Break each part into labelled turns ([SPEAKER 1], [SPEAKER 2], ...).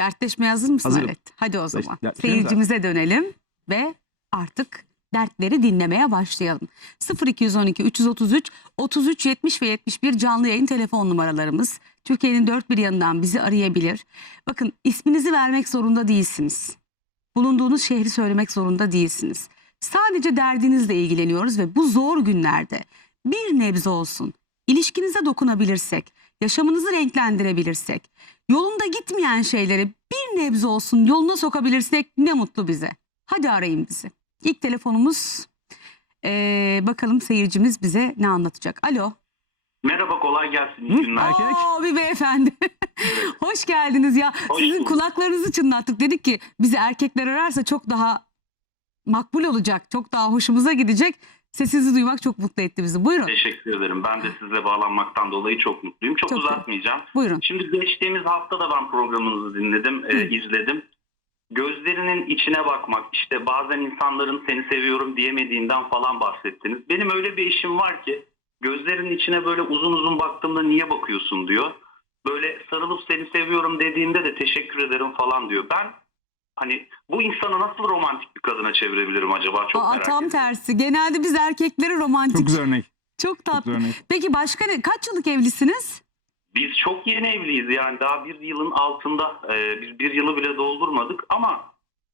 [SPEAKER 1] Dertleşmeye hazır mısın
[SPEAKER 2] Hazırım.
[SPEAKER 1] Halit? Hadi o zaman.
[SPEAKER 2] dertleşelim
[SPEAKER 1] Seyircimize dönelim ve artık dertleri dinlemeye başlayalım. 0212 333 33 70 ve 71 canlı yayın telefon numaralarımız. Türkiye'nin dört bir yanından bizi arayabilir. Bakın isminizi vermek zorunda değilsiniz. Bulunduğunuz şehri söylemek zorunda değilsiniz. Sadece derdinizle ilgileniyoruz ve bu zor günlerde bir nebze olsun ilişkinize dokunabilirsek, yaşamınızı renklendirebilirsek, yolunda gitmeyen şeyleri bir nebze olsun yoluna sokabilirsek ne mutlu bize. Hadi arayın bizi. İlk telefonumuz ee, bakalım seyircimiz bize ne anlatacak. Alo.
[SPEAKER 3] Merhaba kolay gelsin. iyi günler.
[SPEAKER 1] Aa, bir beyefendi. Hoş geldiniz ya.
[SPEAKER 3] Hoş
[SPEAKER 1] Sizin
[SPEAKER 3] bulduk.
[SPEAKER 1] kulaklarınızı çınlattık. Dedik ki bizi erkekler ararsa çok daha makbul olacak. Çok daha hoşumuza gidecek. Sesinizi duymak çok mutlu etti bizi. Buyurun.
[SPEAKER 3] Teşekkür ederim. Ben de sizle bağlanmaktan dolayı çok mutluyum. Çok,
[SPEAKER 1] Çok iyi.
[SPEAKER 3] uzatmayacağım.
[SPEAKER 1] Buyurun.
[SPEAKER 3] Şimdi geçtiğimiz hafta da ben programınızı dinledim, e, izledim. Gözlerinin içine bakmak, işte bazen insanların seni seviyorum diyemediğinden falan bahsettiniz. Benim öyle bir işim var ki gözlerinin içine böyle uzun uzun baktığımda niye bakıyorsun diyor. Böyle sarılıp seni seviyorum dediğimde de teşekkür ederim falan diyor. Ben hani bu insanı nasıl romantik bir kadına çevirebilirim acaba? Çok
[SPEAKER 1] Aa,
[SPEAKER 3] merak
[SPEAKER 1] tam
[SPEAKER 3] ediyorum.
[SPEAKER 1] tersi. Genelde biz erkekleri romantik.
[SPEAKER 2] Çok güzel örnek.
[SPEAKER 1] Çok
[SPEAKER 2] Çok
[SPEAKER 1] tatlı.
[SPEAKER 2] güzel örnek.
[SPEAKER 1] Peki başka ne? Kaç yıllık evlisiniz?
[SPEAKER 3] Biz çok yeni evliyiz yani daha bir yılın altında e, biz bir yılı bile doldurmadık ama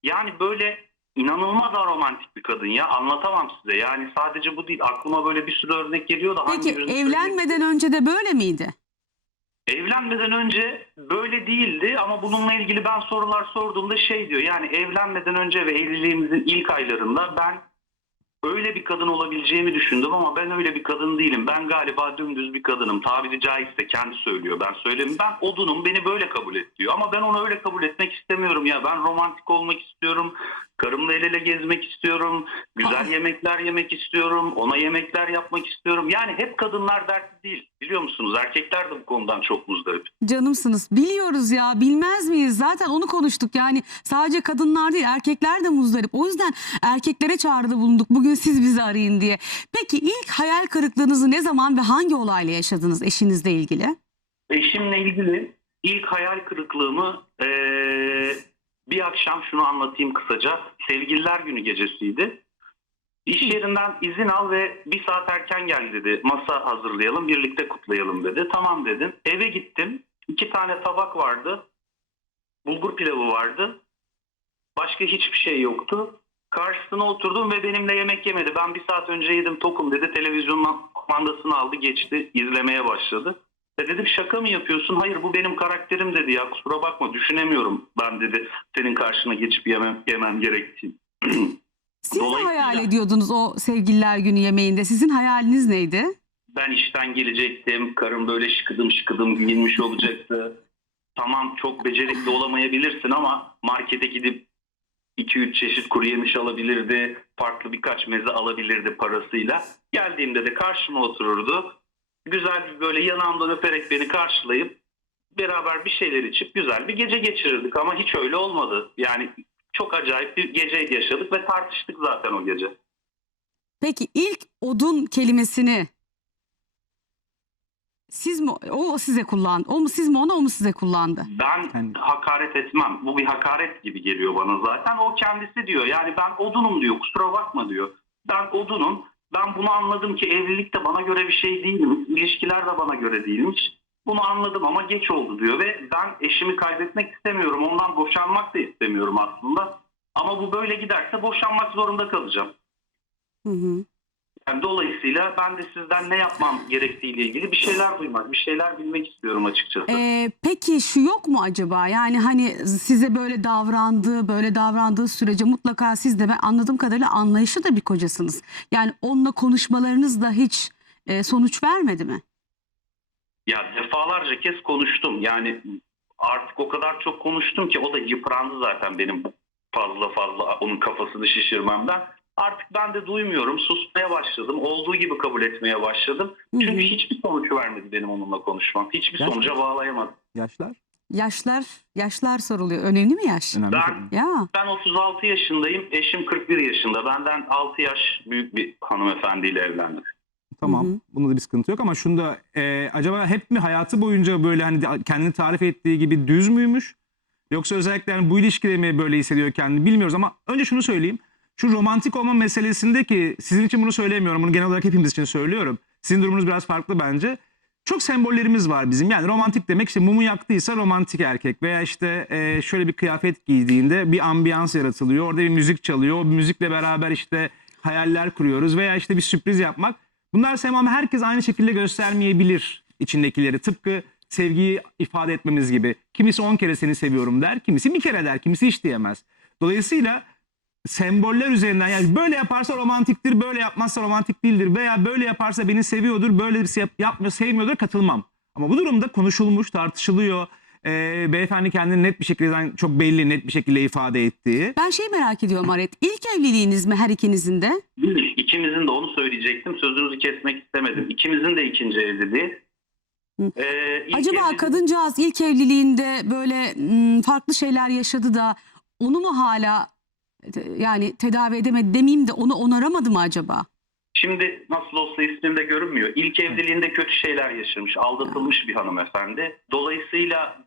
[SPEAKER 3] yani böyle inanılmaz aromantik bir kadın ya anlatamam size yani sadece bu değil aklıma böyle bir sürü örnek geliyor da
[SPEAKER 1] Peki
[SPEAKER 3] hangi birini söyleyeyim?
[SPEAKER 1] evlenmeden önce de böyle miydi?
[SPEAKER 3] Evlenmeden önce böyle değildi ama bununla ilgili ben sorular sorduğumda şey diyor yani evlenmeden önce ve evliliğimizin ilk aylarında ben öyle bir kadın olabileceğimi düşündüm ama ben öyle bir kadın değilim. Ben galiba dümdüz bir kadınım. Tabiri caizse kendi söylüyor. Ben söyleyeyim. Ben odunum beni böyle kabul et diyor. Ama ben onu öyle kabul etmek istemiyorum ya. Ben romantik olmak istiyorum. Karımla el ele gezmek istiyorum. Güzel
[SPEAKER 1] Aa.
[SPEAKER 3] yemekler yemek istiyorum. Ona yemekler yapmak istiyorum. Yani hep kadınlar dertli değil. Biliyor musunuz? Erkekler de bu konudan çok muzdarip.
[SPEAKER 1] Canımsınız. Biliyoruz ya. Bilmez miyiz? Zaten onu konuştuk. Yani sadece kadınlar değil erkekler de muzdarip. O yüzden erkeklere çağrıda bulunduk. Bugün siz bizi arayın diye. Peki ilk hayal kırıklığınızı ne zaman ve hangi olayla yaşadınız eşinizle ilgili?
[SPEAKER 3] Eşimle ilgili ilk hayal kırıklığımı eee, bir akşam şunu anlatayım kısaca. Sevgililer günü gecesiydi. İş yerinden izin al ve bir saat erken gel dedi. Masa hazırlayalım, birlikte kutlayalım dedi. Tamam dedim. Eve gittim. İki tane tabak vardı. Bulgur pilavı vardı. Başka hiçbir şey yoktu. Karşısına oturdum ve benimle yemek yemedi. Ben bir saat önce yedim tokum dedi. Televizyonun kumandasını aldı geçti izlemeye başladı. E dedim şaka mı yapıyorsun? Hayır bu benim karakterim dedi ya kusura bakma düşünemiyorum ben dedi senin karşına geçip yemem, yemem gerektiğini.
[SPEAKER 1] Siz ne hayal ediyordunuz o sevgililer günü yemeğinde? Sizin hayaliniz neydi?
[SPEAKER 3] Ben işten gelecektim. Karım böyle şıkıdım şıkıdım giyinmiş olacaktı. Tamam çok becerikli olamayabilirsin ama markete gidip 2-3 çeşit kuru yemiş alabilirdi. Farklı birkaç meze alabilirdi parasıyla. Geldiğimde de karşıma otururdu. Güzel bir böyle yanağımdan öperek beni karşılayıp beraber bir şeyler içip güzel bir gece geçirirdik ama hiç öyle olmadı. Yani çok acayip bir gece yaşadık ve tartıştık zaten o gece.
[SPEAKER 1] Peki ilk odun kelimesini siz mi o size kullandı? O mu siz mi ona o mu size kullandı?
[SPEAKER 3] Ben hakaret etmem. Bu bir hakaret gibi geliyor bana zaten. O kendisi diyor. Yani ben odunum diyor. Kusura bakma diyor. Ben odunum. Ben bunu anladım ki evlilik de bana göre bir şey değilmiş. İlişkiler de bana göre değilmiş. Bunu anladım ama geç oldu diyor ve ben eşimi kaybetmek istemiyorum. Ondan boşanmak da istemiyorum aslında. Ama bu böyle giderse boşanmak zorunda kalacağım.
[SPEAKER 1] Hı hı.
[SPEAKER 3] Yani dolayısıyla ben de sizden ne yapmam gerektiğiyle ilgili bir şeyler duymak, bir şeyler bilmek istiyorum açıkçası.
[SPEAKER 1] Ee, peki şu yok mu acaba? Yani hani size böyle davrandığı, böyle davrandığı sürece mutlaka siz de ben anladığım kadarıyla anlayışlı da bir kocasınız. Yani onunla konuşmalarınız da hiç e, sonuç vermedi mi?
[SPEAKER 3] Ya defalarca kez konuştum. Yani artık o kadar çok konuştum ki o da yıprandı zaten benim fazla fazla onun kafasını şişirmemden. Artık ben de duymuyorum. Susmaya başladım. Olduğu gibi kabul etmeye başladım.
[SPEAKER 1] Hı hı.
[SPEAKER 3] Çünkü hiçbir sonuç vermedi benim onunla konuşmam. Hiçbir
[SPEAKER 2] Gerçekten.
[SPEAKER 3] sonuca bağlayamadım.
[SPEAKER 2] Yaşlar.
[SPEAKER 1] Yaşlar, yaşlar soruluyor. Önemli mi yaş?
[SPEAKER 2] Önemli.
[SPEAKER 3] Ben-.
[SPEAKER 1] Ya
[SPEAKER 3] Ben 36 yaşındayım. Eşim 41 yaşında. Benden 6 yaş büyük bir hanımefendiyle evlendik.
[SPEAKER 2] Tamam.
[SPEAKER 1] Hı hı.
[SPEAKER 2] Bunda da bir sıkıntı yok ama şunda e, acaba hep mi hayatı boyunca böyle hani kendini tarif ettiği gibi düz müymüş? Yoksa özellikle yani bu ilişkide mi böyle hissediyor kendini bilmiyoruz ama önce şunu söyleyeyim. Şu romantik olma meselesinde ki sizin için bunu söylemiyorum. Bunu genel olarak hepimiz için söylüyorum. Sizin durumunuz biraz farklı bence. Çok sembollerimiz var bizim. Yani romantik demek işte mumu yaktıysa romantik erkek veya işte e, şöyle bir kıyafet giydiğinde bir ambiyans yaratılıyor. Orada bir müzik çalıyor. O müzikle beraber işte hayaller kuruyoruz veya işte bir sürpriz yapmak. Bunlar sembol herkes aynı şekilde göstermeyebilir içindekileri. Tıpkı sevgiyi ifade etmemiz gibi. Kimisi 10 kere seni seviyorum der, kimisi bir kere der, kimisi hiç diyemez. Dolayısıyla semboller üzerinden yani böyle yaparsa romantiktir, böyle yapmazsa romantik değildir veya böyle yaparsa beni seviyordur, böyle birisi yap, yapmıyor, sevmiyordur katılmam. Ama bu durumda konuşulmuş, tartışılıyor. Ee, beyefendi kendini net bir şekilde yani çok belli, net bir şekilde ifade ettiği.
[SPEAKER 1] Ben şey merak ediyorum Aret. İlk evliliğiniz mi her ikinizin de?
[SPEAKER 3] İkimizin de onu söyleyecektim. Sözünüzü kesmek istemedim. İkimizin de ikinci evliliği. Ee,
[SPEAKER 1] Acaba
[SPEAKER 3] evliliğim-
[SPEAKER 1] kadıncağız ilk evliliğinde böyle farklı şeyler yaşadı da onu mu hala yani tedavi edemedi demeyeyim de onu onaramadı mı acaba?
[SPEAKER 3] Şimdi nasıl olsa ismimde görünmüyor. İlk evliliğinde kötü şeyler yaşamış. Aldatılmış bir hanımefendi. Dolayısıyla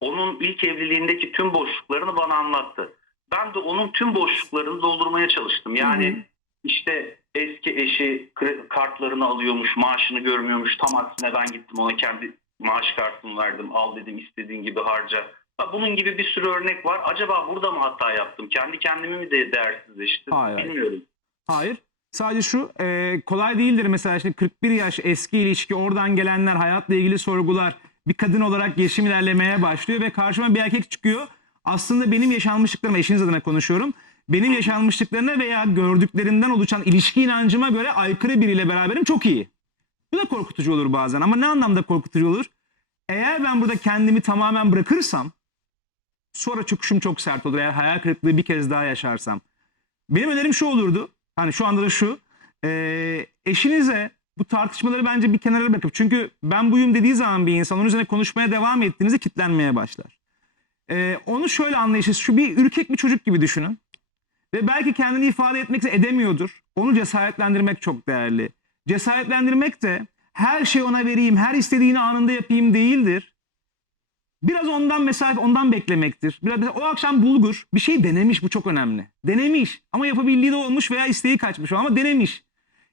[SPEAKER 3] onun ilk evliliğindeki tüm boşluklarını bana anlattı. Ben de onun tüm boşluklarını doldurmaya çalıştım. Yani işte eski eşi kartlarını alıyormuş, maaşını görmüyormuş. Tam aksine ben gittim ona kendi maaş kartımı verdim. Al dedim istediğin gibi harca. Bunun gibi bir sürü örnek var. Acaba burada mı hata yaptım? Kendi kendimi mi de değersizleştim?
[SPEAKER 2] Hayır.
[SPEAKER 3] Bilmiyorum.
[SPEAKER 2] Hayır. Sadece şu e, kolay değildir mesela şimdi 41 yaş eski ilişki oradan gelenler hayatla ilgili sorgular bir kadın olarak yaşım ilerlemeye başlıyor ve karşıma bir erkek çıkıyor. Aslında benim yaşanmışlıklarıma eşiniz adına konuşuyorum. Benim yaşanmışlıklarına veya gördüklerimden oluşan ilişki inancıma göre aykırı biriyle beraberim çok iyi. Bu da korkutucu olur bazen ama ne anlamda korkutucu olur? Eğer ben burada kendimi tamamen bırakırsam sonra çöküşüm çok sert olur. Eğer hayal kırıklığı bir kez daha yaşarsam. Benim önerim şu olurdu. Hani şu anda da şu. e, eşinize bu tartışmaları bence bir kenara bırakıp çünkü ben buyum dediği zaman bir insan onun üzerine konuşmaya devam ettiğinizde kitlenmeye başlar. E, onu şöyle anlayışız. Şu bir ürkek bir çocuk gibi düşünün. Ve belki kendini ifade etmek edemiyordur. Onu cesaretlendirmek çok değerli. Cesaretlendirmek de her şeyi ona vereyim, her istediğini anında yapayım değildir. Biraz ondan mesafe, ondan beklemektir. Biraz o akşam bulgur bir şey denemiş bu çok önemli. Denemiş ama yapabildiği de olmuş veya isteği kaçmış o ama denemiş.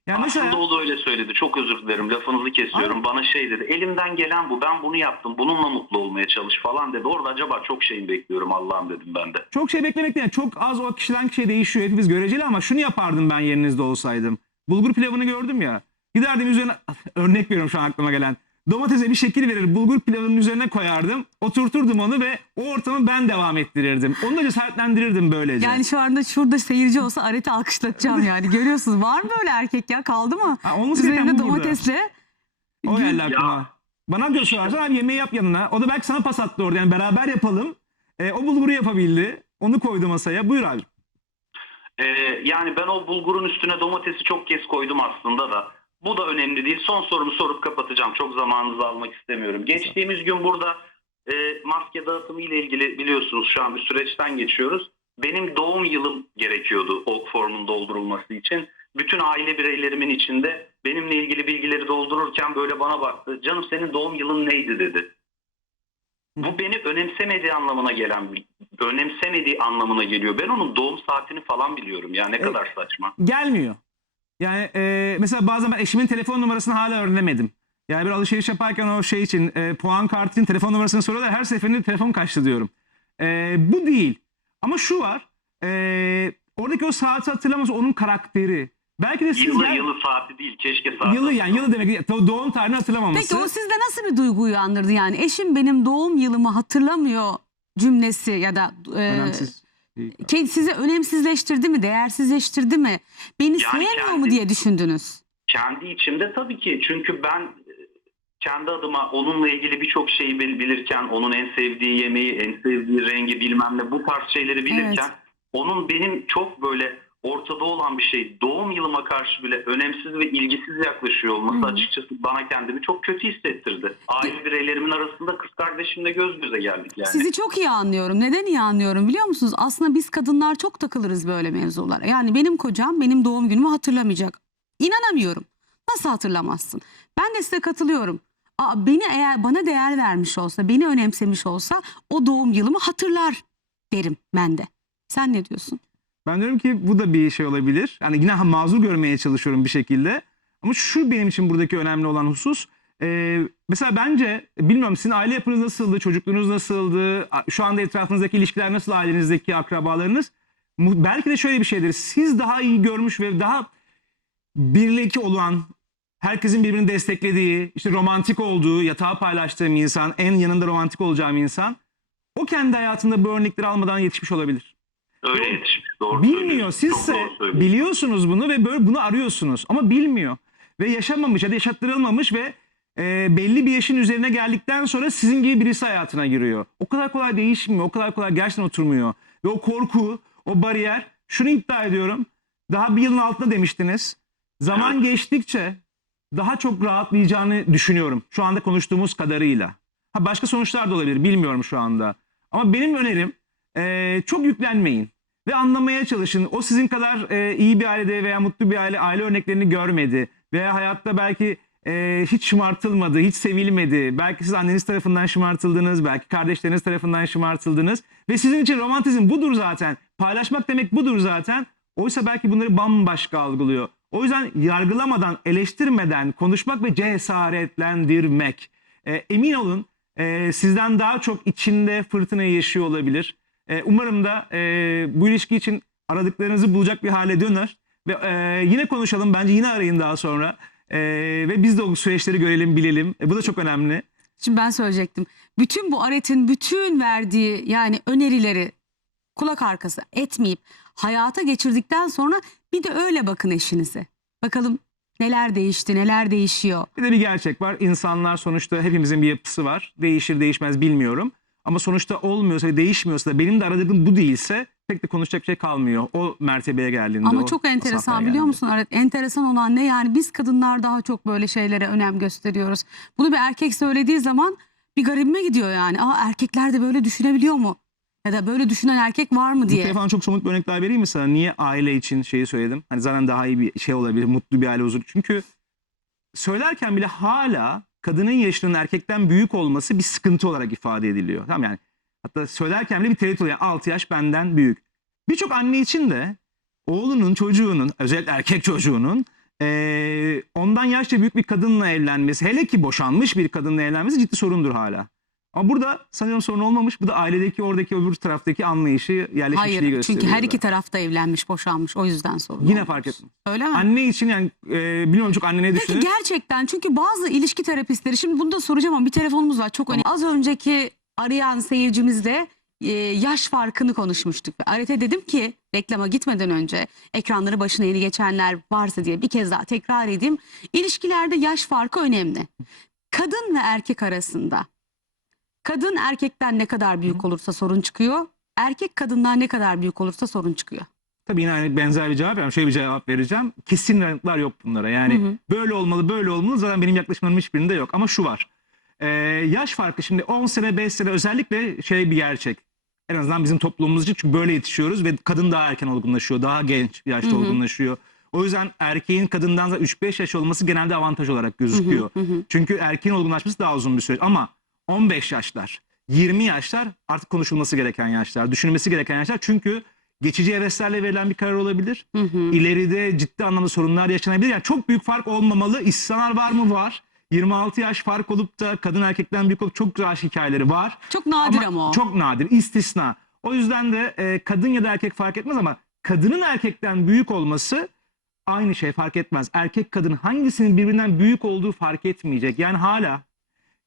[SPEAKER 2] Yani
[SPEAKER 3] Aslında
[SPEAKER 2] mesela
[SPEAKER 3] o da öyle söyledi. Çok özür dilerim. Lafınızı kesiyorum.
[SPEAKER 2] Hayır.
[SPEAKER 3] Bana şey dedi. Elimden gelen bu. Ben bunu yaptım. Bununla mutlu olmaya çalış falan dedi. Orada acaba çok şeyin bekliyorum Allah'ım dedim ben de.
[SPEAKER 2] çok şey beklemek değil. Çok az o kişiden kişiye değişiyor. Hepimiz göreceli ama şunu yapardım ben yerinizde olsaydım. Bulgur pilavını gördüm ya. Giderdim üzerine örnek veriyorum şu an aklıma gelen. Domatese bir şekil verir bulgur pilavının üzerine koyardım. Oturturdum onu ve o ortamı ben devam ettirirdim. Onu da cesaretlendirirdim böylece.
[SPEAKER 1] Yani şu anda şurada seyirci olsa Aret'i alkışlatacağım yani. Görüyorsunuz var mı böyle erkek ya kaldı mı?
[SPEAKER 2] Ha, olması
[SPEAKER 1] Üzerine
[SPEAKER 2] bu burada.
[SPEAKER 1] domatesle.
[SPEAKER 2] O geldi aklıma. Bana göz sorarsan abi yemeği yap yanına. O da belki sana pas attı orada. Yani beraber yapalım. E, o bulguru yapabildi. Onu koydu masaya. Buyur abi.
[SPEAKER 3] Ee, yani ben o bulgurun üstüne domatesi çok kez koydum aslında da. Bu da önemli değil. Son sorumu sorup kapatacağım. Çok zamanınızı almak istemiyorum. Geçtiğimiz gün burada e, maske dağıtımı ile ilgili biliyorsunuz şu an bir süreçten geçiyoruz. Benim doğum yılım gerekiyordu o formun doldurulması için. Bütün aile bireylerimin içinde benimle ilgili bilgileri doldururken böyle bana baktı. Canım senin doğum yılın neydi dedi. Bu beni önemsemediği anlamına gelen önemsemediği anlamına geliyor. Ben onun doğum saatini falan biliyorum. Ya ne
[SPEAKER 2] Evet.
[SPEAKER 3] kadar saçma.
[SPEAKER 2] Gelmiyor. Yani e, mesela bazen ben eşimin telefon numarasını hala öğrenemedim. Yani bir alışveriş yaparken o şey için e, puan kartı için telefon numarasını soruyorlar. Her seferinde telefon kaçtı diyorum. E, bu değil. Ama şu var. E, oradaki o saati hatırlaması onun karakteri. Belki de
[SPEAKER 3] Yılı
[SPEAKER 2] sizler...
[SPEAKER 3] yılı saati değil. Keşke saati.
[SPEAKER 2] Yılı yani yılı demek doğum tarihini hatırlamaması.
[SPEAKER 1] Peki o sizde nasıl bir duygu uyandırdı yani? Eşim benim doğum yılımı hatırlamıyor cümlesi ya da e,
[SPEAKER 2] Önemsiz.
[SPEAKER 1] Ke- sizi önemsizleştirdi mi, değersizleştirdi mi? Beni sevmiyor
[SPEAKER 3] kendi-
[SPEAKER 1] mu diye düşündünüz?
[SPEAKER 3] Kendi içimde tabii ki. Çünkü ben e, kendi adıma onunla ilgili birçok şeyi bil- bilirken, onun en sevdiği yemeği, en sevdiği rengi bilmem ne bu tarz şeyleri bilirken
[SPEAKER 1] Evet.
[SPEAKER 3] onun benim çok böyle ortada olan bir şey doğum yılıma karşı bile önemsiz ve ilgisiz yaklaşıyor olması
[SPEAKER 1] Hı.
[SPEAKER 3] açıkçası bana kendimi çok kötü hissettirdi. Aile bireylerimin arasında kız kardeşimle göz göze geldik yani.
[SPEAKER 1] Sizi çok iyi anlıyorum. Neden iyi anlıyorum biliyor musunuz? Aslında biz kadınlar çok takılırız böyle mevzulara. Yani benim kocam benim doğum günümü hatırlamayacak. İnanamıyorum. Nasıl hatırlamazsın? Ben de size katılıyorum. Aa, beni eğer bana değer vermiş olsa, beni önemsemiş olsa o doğum yılımı hatırlar derim ben de. Sen ne diyorsun?
[SPEAKER 2] Ben diyorum ki bu da bir şey olabilir. Yani yine mazur görmeye çalışıyorum bir şekilde. Ama şu benim için buradaki önemli olan husus. Ee, mesela bence bilmiyorum sizin aile yapınız nasıldı, çocukluğunuz nasıldı, şu anda etrafınızdaki ilişkiler nasıl ailenizdeki akrabalarınız. Belki de şöyle bir şeydir. Siz daha iyi görmüş ve daha birlik olan, herkesin birbirini desteklediği, işte romantik olduğu, yatağı paylaştığım insan, en yanında romantik olacağım insan. O kendi hayatında bu örnekleri almadan yetişmiş olabilir.
[SPEAKER 3] Öyle yetişmiş. Doğru
[SPEAKER 2] Bilmiyor.
[SPEAKER 3] söylüyorsun.
[SPEAKER 2] biliyorsunuz bunu ve böyle bunu arıyorsunuz ama bilmiyor. Ve yaşamamış ya da yaşattırılmamış ve e, belli bir yaşın üzerine geldikten sonra sizin gibi birisi hayatına giriyor. O kadar kolay değişmiyor. O kadar kolay gerçekten oturmuyor. Ve o korku, o bariyer şunu iddia ediyorum. Daha bir yılın altında demiştiniz. Zaman
[SPEAKER 3] Evet.
[SPEAKER 2] geçtikçe daha çok rahatlayacağını düşünüyorum. Şu anda konuştuğumuz kadarıyla. Ha başka sonuçlar da olabilir bilmiyorum şu anda. Ama benim önerim e, çok yüklenmeyin ve anlamaya çalışın. O sizin kadar e, iyi bir ailede veya mutlu bir aile aile örneklerini görmedi veya hayatta belki e, hiç şımartılmadı, hiç sevilmedi. Belki siz anneniz tarafından şımartıldınız, belki kardeşleriniz tarafından şımartıldınız ve sizin için romantizm budur zaten. Paylaşmak demek budur zaten. Oysa belki bunları bambaşka algılıyor. O yüzden yargılamadan, eleştirmeden konuşmak ve cesaretlendirmek. E, emin olun e, sizden daha çok içinde fırtınayı yaşıyor olabilir. E, umarım da e, bu ilişki için aradıklarınızı bulacak bir hale döner. Ve e, yine konuşalım. Bence yine arayın daha sonra. E, ve biz de o süreçleri görelim, bilelim. E, bu da çok önemli.
[SPEAKER 1] Şimdi ben söyleyecektim. Bütün bu Aret'in bütün verdiği yani önerileri kulak arkası etmeyip hayata geçirdikten sonra bir de öyle bakın eşinize. Bakalım neler değişti, neler değişiyor.
[SPEAKER 2] Bir de bir gerçek var. İnsanlar sonuçta hepimizin bir yapısı var. Değişir değişmez bilmiyorum. Ama sonuçta olmuyorsa ve değişmiyorsa da benim de aradığım bu değilse pek de konuşacak şey kalmıyor. O mertebeye geldiğinde.
[SPEAKER 1] Ama
[SPEAKER 2] o-
[SPEAKER 1] çok enteresan biliyor
[SPEAKER 2] geldiğinde.
[SPEAKER 1] musun Aret? Enteresan olan ne yani biz kadınlar daha çok böyle şeylere önem gösteriyoruz. Bunu bir erkek söylediği zaman bir garibime gidiyor yani. Aa erkekler de böyle düşünebiliyor mu? Ya da böyle düşünen erkek var mı
[SPEAKER 2] Bu
[SPEAKER 1] diye.
[SPEAKER 2] telefon çok somut bir örnek daha vereyim mi sana? Niye aile için şeyi söyledim? Hani zaten daha iyi bir şey olabilir, mutlu bir aile huzuru. Çünkü söylerken bile hala kadının yaşının erkekten büyük olması bir sıkıntı olarak ifade ediliyor. Tamam yani hatta söylerken bile bir tereddüt oluyor. 6 yaş benden büyük. Birçok anne için de oğlunun, çocuğunun, özellikle erkek çocuğunun ondan yaşça büyük bir kadınla evlenmesi, hele ki boşanmış bir kadınla evlenmesi ciddi sorundur hala. Ama burada sanıyorum sorun olmamış. Bu da ailedeki oradaki öbür taraftaki anlayışı yerleşmişliği
[SPEAKER 1] Hayır
[SPEAKER 2] gösteriyor.
[SPEAKER 1] çünkü her iki tarafta evlenmiş, boşanmış. O yüzden sorun
[SPEAKER 2] Yine
[SPEAKER 1] olmuş.
[SPEAKER 2] fark etmez.
[SPEAKER 1] Öyle mi?
[SPEAKER 2] Anne için yani e, bilmiyorum çok anne ne
[SPEAKER 1] Peki
[SPEAKER 2] düşünür.
[SPEAKER 1] gerçekten çünkü bazı ilişki terapistleri şimdi bunu da soracağım ama bir telefonumuz var çok önemli. Az önceki arayan seyircimizle e, yaş farkını konuşmuştuk. Arete dedim ki reklama gitmeden önce ekranları başına yeni geçenler varsa diye bir kez daha tekrar edeyim. İlişkilerde yaş farkı önemli. Kadın ve erkek arasında kadın erkekten ne kadar büyük olursa sorun çıkıyor. Erkek kadından ne kadar büyük olursa sorun çıkıyor.
[SPEAKER 2] Tabii yine benzer bir cevap yani şöyle bir cevap vereceğim. Kesin yanıtlar yok bunlara. Yani
[SPEAKER 1] Hı hı.
[SPEAKER 2] böyle olmalı böyle olmalı zaten benim yaklaşımlarım hiçbirinde yok. Ama şu var. E, yaş farkı şimdi 10 sene 5 sene özellikle şey bir gerçek. En azından bizim toplumumuz için çünkü böyle yetişiyoruz ve kadın daha erken olgunlaşıyor. Daha genç yaşta
[SPEAKER 1] Hı hı.
[SPEAKER 2] olgunlaşıyor. O yüzden erkeğin kadından da 3-5 yaş olması genelde avantaj olarak gözüküyor.
[SPEAKER 1] Hı hı.
[SPEAKER 2] Çünkü erkeğin olgunlaşması daha uzun bir süreç. Ama 15 yaşlar, 20 yaşlar artık konuşulması gereken yaşlar, düşünülmesi gereken yaşlar. Çünkü geçici heveslerle verilen bir karar olabilir.
[SPEAKER 1] Hı hı.
[SPEAKER 2] İleride ciddi anlamda sorunlar yaşanabilir. Yani çok büyük fark olmamalı. İstisnalar var mı? Var. 26 yaş fark olup da kadın erkekten büyük olup çok güzel hikayeleri var.
[SPEAKER 1] Çok nadir ama, o.
[SPEAKER 2] Çok nadir, istisna. O yüzden de e, kadın ya da erkek fark etmez ama kadının erkekten büyük olması aynı şey fark etmez. Erkek kadın hangisinin birbirinden büyük olduğu fark etmeyecek. Yani hala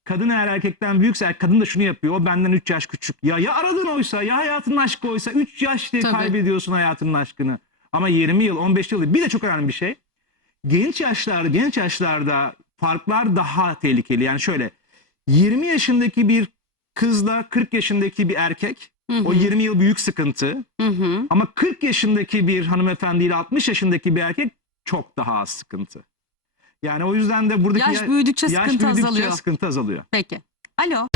[SPEAKER 2] kadın eğer erkekten büyükse kadın da şunu yapıyor. O benden 3 yaş küçük. Ya ya aradın oysa ya hayatının aşkı oysa 3 yaş diye
[SPEAKER 1] Tabii.
[SPEAKER 2] kaybediyorsun hayatının aşkını. Ama 20 yıl 15 yıl bir de çok önemli bir şey. Genç yaşlarda genç yaşlarda farklar daha tehlikeli. Yani şöyle 20 yaşındaki bir kızla 40 yaşındaki bir erkek
[SPEAKER 1] Hı hı.
[SPEAKER 2] o 20 yıl büyük sıkıntı.
[SPEAKER 1] Hı hı.
[SPEAKER 2] Ama 40 yaşındaki bir hanımefendiyle 60 yaşındaki bir erkek çok daha az sıkıntı. Yani o yüzden de buradaki
[SPEAKER 1] Yaş
[SPEAKER 2] ya-
[SPEAKER 1] büyüdükçe
[SPEAKER 2] yaş
[SPEAKER 1] sıkıntı
[SPEAKER 2] büyüdükçe
[SPEAKER 1] azalıyor.
[SPEAKER 2] sıkıntı azalıyor.
[SPEAKER 1] Peki. Alo.